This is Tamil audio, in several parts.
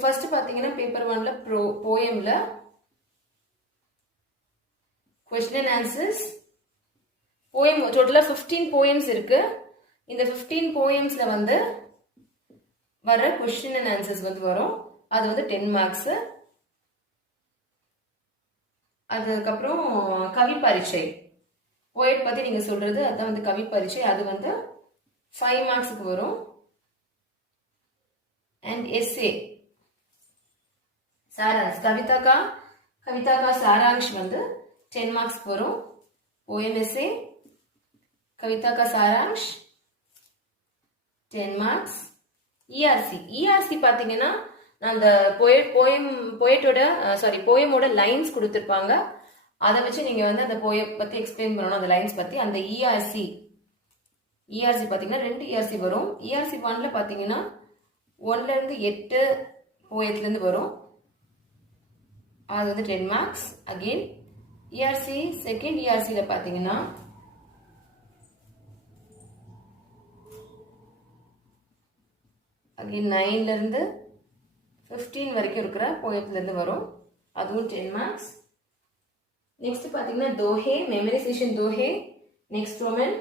ஃபர்ஸ்ட் பாத்தீங்கன்னா பேப்பர் 1ல போயம்ல question and answers. போயம் டோட்டலா 15 போயம்ஸ் இருக்கு. இந்த 15 போயம்ஸ்ல வந்து வர question and answers வந்து வரும். அது வந்து 10 மார்க்ஸ். அதுக்கப்புறம் கவி பரீட்சை போயட் பத்தி நீங்க சொல்றது அதான் வந்து கவி பரீட்சை, அது வந்து 5 மார்க்ஸ்க்கு வரும். அண்ட் எஸ்ஏ சாராंश कविता का सारांश வந்து 10 மார்க்ஸ்க்கு வரும். पोएम एसे कविता का सारांश 10 மார்க்ஸ். ERC பாத்தீங்கன்னா அந்த போயமோட லைன்ஸ் கொடுத்திருப்பாங்க. அதை வச்சு நீங்க வந்து அந்த போயம் பத்தி எக்ஸ்பிளைன் பண்ணணும், அந்த லைன்ஸ் பத்தி. அந்த ERC பாத்தீங்கன்னா 2 ERC வரும். ERC 1ல பாத்தீங்கன்னா 1ல இருந்து 8 போயத்துல இருந்து வரும். அது வந்து 10 மார்க்ஸ். அகைன் ERC செகண்ட் ERCல பாத்தீங்கன்னா அகைன் 9ல இருந்து 15 வரைக்கும் இருக்கிற போயத்துல இருந்து வரும். அதுவும் 10 மார்க்ஸ். நெக்ஸ்ட் பாத்தீங்கன்னா தோஹே மெமரைசேஷன் தோஹே நெக்ஸ்ட் ரோமன்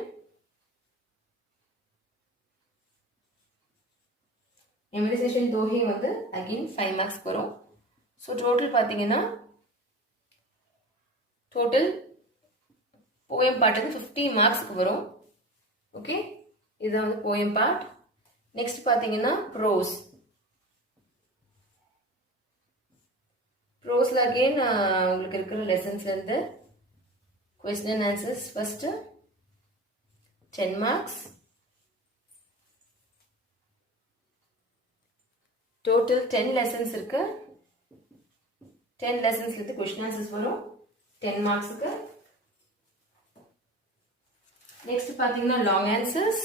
மெமரைசேஷன் தோஹே வந்து அகைன் 5 மார்க்ஸ் வரும். ஸோ டோட்டல் பார்த்தீங்கன்னா டோட்டல் போயம் பார்ட் வந்து 50 மார்க்ஸ்க்கு வரும். ஓகே, இதுதான் வந்து போயம் பார்ட். நெக்ஸ்ட் பார்த்தீங்கன்னா ப்ரோஸ்ல அகெயின் உங்களுக்கு இருக்கிற லெசன்ஸ்ல இருந்து question and answers first 10 marks. Total 10 lessons இருக்கு. 10 லெசன்ஸ்ல இருந்து கொஸ்டின் ஆன்சர்ஸ் வரும் 10 மார்க்ஸ்க்கு. நெக்ஸ்ட் பாத்தீங்கன்னா லாங் ஆன்சர்ஸ்